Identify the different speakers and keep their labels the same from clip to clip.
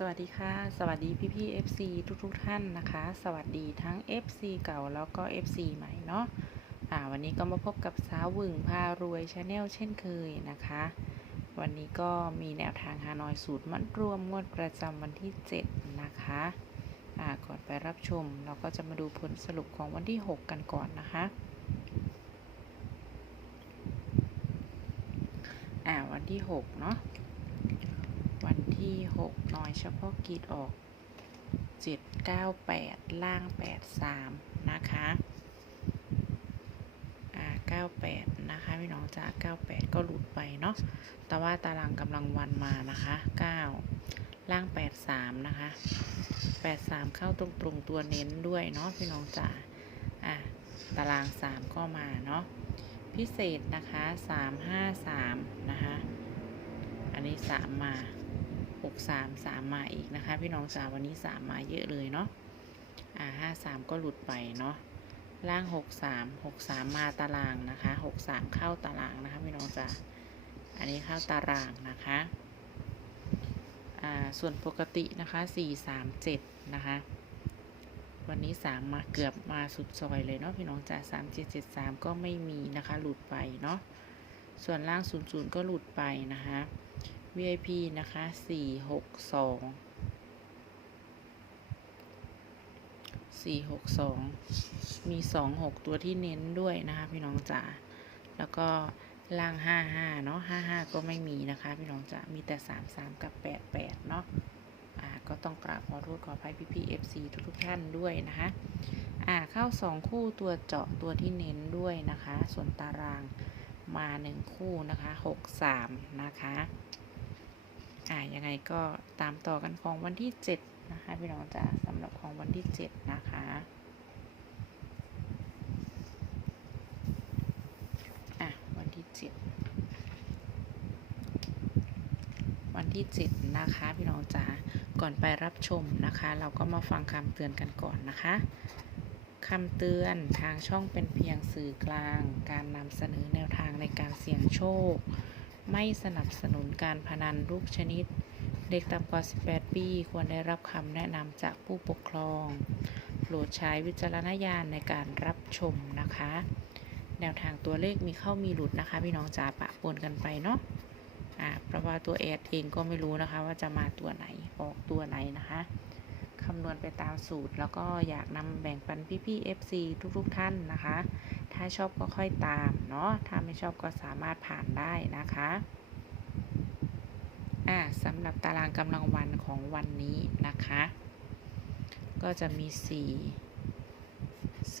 Speaker 1: สวัสดีค่ะ สวัสดีพี่พี่ FC ทุกทุกท่านนะคะ สวัสดีทั้ง FC เก่าแล้วก็ FC ใหม่เนาะอ่าวันนี้ก็มาพบกับสาววึงพารวยชาแนลเช่นเคยนะคะ วันนี้ก็มีแนวทางฮานอยสูตรมัดรวมงวดประจำวันที่ 7 นะคะอ่าก่อนไปรับชม เราก็จะมาดูผลสรุปของวันที่ 6 กันก่อนนะคะอ่าวันที่ 6 เนาะ ที่6น้อยเฉพาะกิจออก 798 ล่าง 83 นะคะอ่า98 นะคะ พี่น้องจ้า98 ก็หลุดไปเนาะ แต่ว่าตารางกำลังวันมานะคะ 9 ล่าง 83 นะคะ 83 เข้าตรงตรงๆตัวเน้นด้วยเนาะพี่น้องจ๋าอะ ตาราง 3 ก็มาเนาะ พิเศษนะคะ 353 นะคะ อันนี้ 3 มา หกสามสามมาอีกนะคะ พี่น้องจ๋าวันนี้สามมาเยอะเลยเนาะอ่าห้าสามก็หลุดไปเนาะล่างหกสามหกสามมาตารางนะคะหกสามเข้าตารางนะคะพี่น้องจ๋าอันนี้เข้าตารางนะคะอ่าส่วนปกตินะคะสี่สามเจ็ดนะคะวันนี้สามมาเกือบมาสุดซอยเลยเนาะพี่น้องจ๋าสามเจ็ดเจ็ดสามก็ไม่มีนะคะ หลุดไปเนาะส่วนล่างศูนย์ศูนย์ก็หลุดไปนะคะ VIP นะคะสี่หกสองสี่หกสองมีสองหกตัวที่เน้นด้วยนะคะ พี่น้องจ๋าแล้วก็ล่างห้าห้าเนาะห้าห้าก็ไม่มีนะคะ พี่น้องจ๋ามีแต่สามสามกับแปดแปดเนาะอ่าก็ต้องกราบขอโทษขออภัยพี่พี่เอฟซีทุกทุกท่านด้วยนะคะอ่าเข้าสองคู่ตัวเจาะตัวที่เน้นด้วยนะคะ ส่วนตารางมาหนึ่งคู่นะคะหกสามนะคะ อ่ายังไงก็ตามต่อกันของวันที่ 7 นะคะ พี่น้องจ๋าสำหรับของวันที่ 7 นะคะ อะ วันที่ 7 วันที่ 7 นะคะ พี่น้องจ๋าก่อนไปรับชมนะคะ เราก็มาฟังคำเตือนกันก่อนนะคะคำเตือนทางช่องเป็นเพียงสื่อกลาง การนำเสนอแนวทางในการเสี่ยงโชค ไม่สนับสนุนการพนันทุกชนิด เด็กต่ำกว่า 18 ปี ควรได้รับคำแนะนำจากผู้ปกครอง โปรดใช้วิจารณญาณในการรับชมนะคะ แนวทางตัวเลขมีเข้ามีหลุดนะคะ พี่น้องจ๋าปะปนกันไปเนาะอ่าเพราะว่าตัวแอดเองก็ไม่รู้นะคะ ว่าจะมาตัวไหนออกตัวไหนนะคะคำนวณไปตามสูตร แล้วก็อยากนำแบ่งปันพี่ๆ FC ทุกๆท่านนะคะ ถ้าชอบก็ค่อยตามเนาะ ถ้าไม่ชอบก็สามารถผ่านได้นะคะ อ่าสำหรับตารางกำลังวันของวันนี้นะคะ ก็จะมี 4 2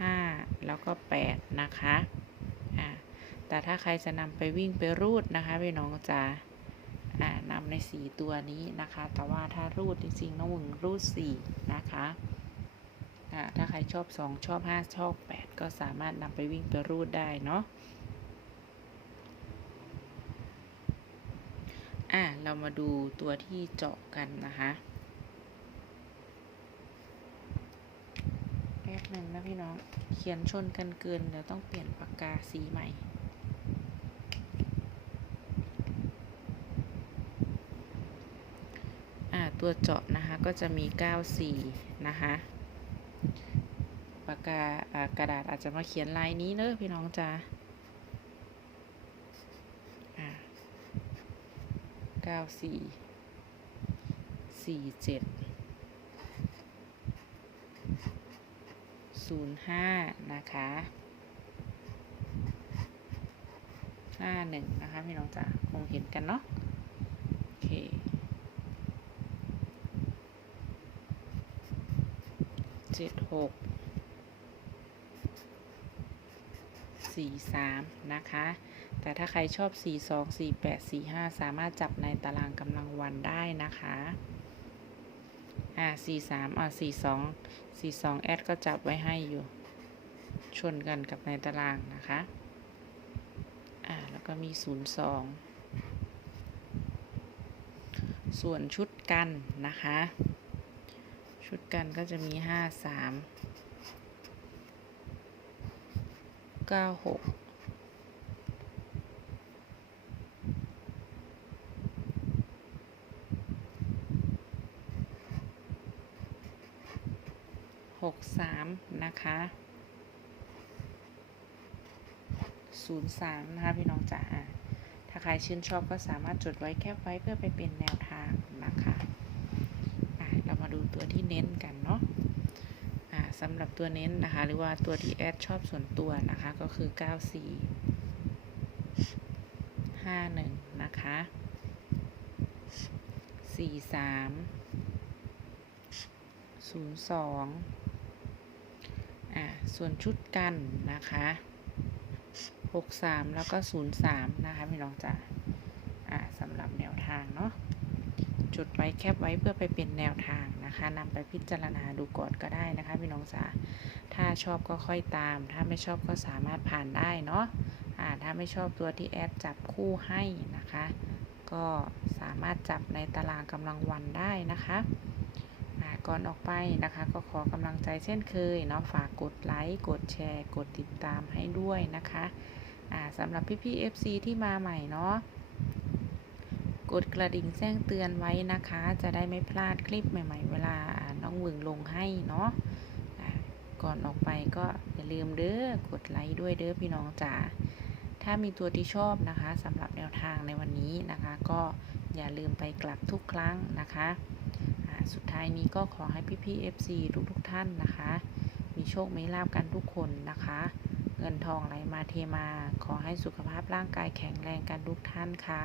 Speaker 1: 5 แล้วก็ 8 นะคะ อ่า แต่ถ้าใครจะนำไปวิ่งไปรูดนะคะพี่น้องจะอ่านำใน 4 ตัวนี้นะคะ แต่ว่าถ้ารูดจริงๆน้องหวึงรูด 4 นะคะ อ่าถ้าใครชอบ 2 ชอบ 5 ชอบ 8 ก็สามารถนำไปวิ่งไปรูดได้เนาะอะเรามาดูตัวที่เจาะกันนะคะแป๊บหนึ่งนะพี่น้อง เขียนชนกันเกินเดี๋ยวต้องเปลี่ยนปากกาสีใหม่อ่าตัวเจาะนะคะก็จะมี 94 นะคะากกาอ่ากระดาษอาจจะมาเขียนลายนี้เนอะพี่น้องจ้าเก้าสี่สี่เจ็ดศูนย์ห้านะคะห้าหนึ่งนะคะพี่น้องจ๋าคงเห็นกันเนาะโอเคเจ็ดหก สี่สามนะคะ แต่ถ้าใครชอบ 4 2 4 8 4 5 สามารถจับในตารางกำลังวันได้นะคะ อ่า 4 3 อ่า 4 2 4 2 แอดก็จับไว้ให้อยู่ ชนกันกับในตารางนะคะ อ่า แล้วก็มี 0 2 ส่วนชุดกันนะคะ ชุดกันก็จะมี 5 3 เก้าหกหกสามนะคะศูนย์สามนะคะพี่น้องจ๋าถ้าใครชื่นชอบก็สามารถจดไว้แคบไว้เพื่อไปเป็นแนวทางนะคะเรามาดูตัวที่เน้นกันเนาะ สำหรับตัวเน้นนะคะ หรือว่าตัวที่แอดชอบส่วนตัวนะคะก็คือ 94 51 นะคะ 43 02 อ่าส่วนชุดกันนะคะ 63 แล้วก็ 03 นะคะพี่น้องจ๋าอ่าสำหรับแนวทางเนาะ จดไว้แคปไว้เพื่อไปเป็นแนวทางนะคะนำไปพิจารณาดูก่อนก็ได้นะคะพี่น้องจ๋าถ้าชอบก็ค่อยตาม ถ้าไม่ชอบก็สามารถผ่านได้เนาะอ่าถ้าไม่ชอบตัวที่แอดจับคู่ให้นะคะ ก็สามารถจับในตารางกำลังวันได้นะคะก่อนออกไปนะคะ ก็ขอกำลังใจเช่นเคยเนาะฝากกดไลค์กดแชร์ กดติดตามให้ด้วยนะคะสำหรับพี่ๆ FC ที่มาใหม่เนาะ กดกระดิ่งแจ้งเตือนไว้นะคะ จะได้ไม่พลาดคลิปใหม่ ๆ เวลาน้องหวึงลงให้เนาะก่อนออกไปก็อย่าลืมเด้อกดไลค์ด้วยเด้อพี่น้องจ๋าถ้ามีตัวที่ชอบนะคะสำหรับแนวทางในวันนี้นะคะ ก็อย่าลืมไปกลับทุกครั้งนะคะสุดท้ายนี้ก็ขอให้พี่ๆ FC ทุกๆท่านนะคะ มีโชค มีลาบกันทุกคนนะคะ เงินทองไหลมาเทมา ขอให้สุขภาพร่างกายแข็งแรงกันทุกท่านค่ะ